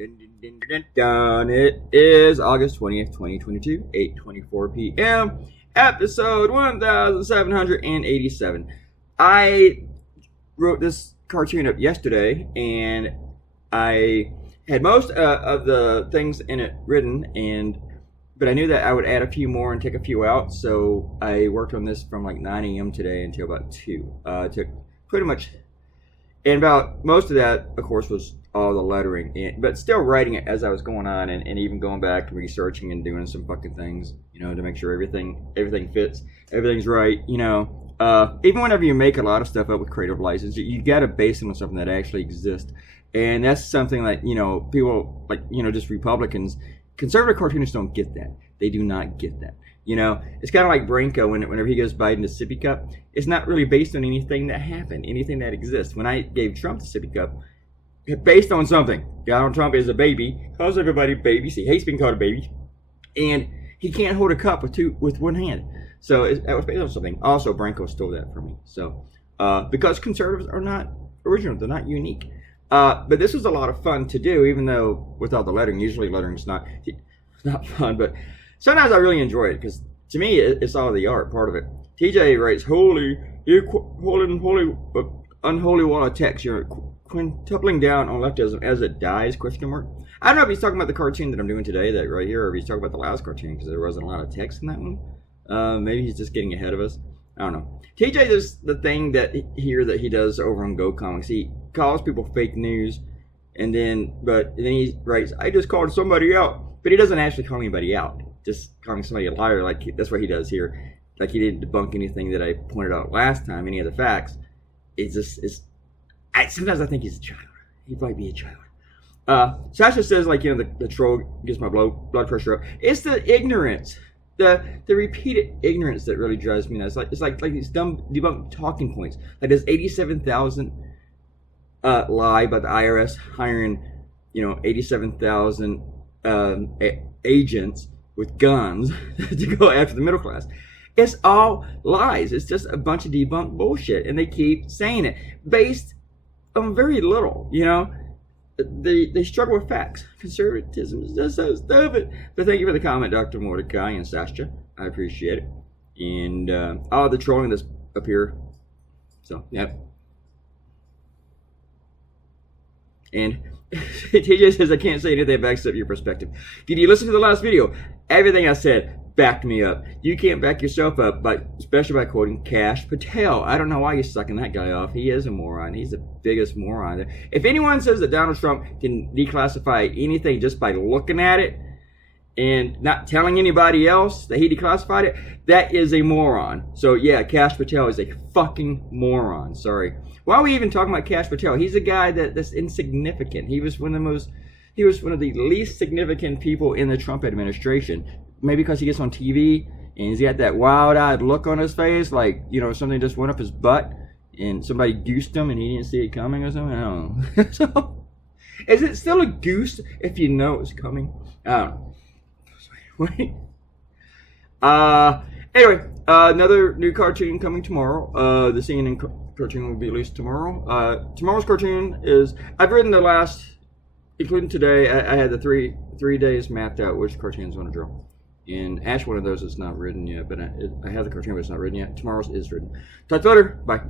It is August 20th, 2022, 8:24 p.m., episode 1787. I wrote this cartoon up yesterday, and I had most of the things in it written, but I knew that I would add a few more and take a few out, so I worked on this from like 9 a.m. today until about 2. Took pretty much, and about most of that, of course, was all the lettering, but still writing it as I was going on, and even going back and researching and doing some fucking things, to make sure everything fits, everything's right, even whenever you make a lot of stuff up with creative license, you got to base it on something that actually exists, and that's something like, people like, just Republicans, conservative cartoonists don't get that. They do not get that. It's kind of like Branko whenever he gives Biden the sippy cup. It's not really based on anything that happened, anything that exists. When I gave Trump the sippy cup, it's based on something. Donald Trump is a baby, calls everybody babies. He hates being called a baby, and he can't hold a cup with one hand. So that was based on something. Also, Branko stole that from me. So because conservatives are not original, they're not unique. But this was a lot of fun to do, even though without the lettering, usually lettering's not fun, but sometimes I really enjoy it, because to me, it's all the art part of it. TJ writes, holy, unholy wall of text, you're quintupling down on leftism as it dies, ? I don't know if he's talking about the cartoon that I'm doing today, that right here, or if he's talking about the last cartoon, because there wasn't a lot of text in that one. Maybe he's just getting ahead of us. I don't know. TJ does the thing that he does over on Go Comics. He calls people fake news, and then he writes, I just called somebody out. But he doesn't actually call anybody out. Just calling somebody a liar, like that's what he does here. Like he didn't debunk anything that I pointed out last time, any of the facts. Sometimes I think he's a child. He might be a child. Sasha says, like, the troll gets my blood pressure up. It's the ignorance. The repeated ignorance that really drives me nuts. It's like these dumb debunked talking points. Like this 87,000 lie about the IRS hiring 87,000 agents with guns to go after the middle class. It's all lies. It's just a bunch of debunked bullshit, and they keep saying it based on very little. They struggle with facts. Conservatism is just so stupid. But thank you for the comment, Dr. Mordecai and Sasha. I appreciate it. And the trolling that's up here. So, yep. And TJ says, I can't say anything backs up your perspective. Did you listen to the last video? Everything I said backed me up. You can't back yourself up, especially by quoting Kash Patel. I don't know why you're sucking that guy off. He is a moron. He's the biggest moron. If anyone says that Donald Trump can declassify anything just by looking at it and not telling anybody else that he declassified it, that is a moron. So yeah, Kash Patel is a fucking moron. Sorry. Why are we even talking about Kash Patel? He's a guy that's insignificant. He was one of the least significant people in the Trump administration. Maybe because he gets on TV and he's got that wild-eyed look on his face, like, something just went up his butt and somebody goosed him and he didn't see it coming or something. I don't know. So, is it still a goose if you know it's coming? I don't know. Wait. Anyway, another new cartoon coming tomorrow. The CNN cartoon will be released tomorrow. Tomorrow's cartoon is, I've written the last, including today, I had the three days mapped out which cartoons I want to draw. And one of those is not written yet, but I have the cartoon, but it's not written yet. Tomorrow's is written. Talk to you later. Bye.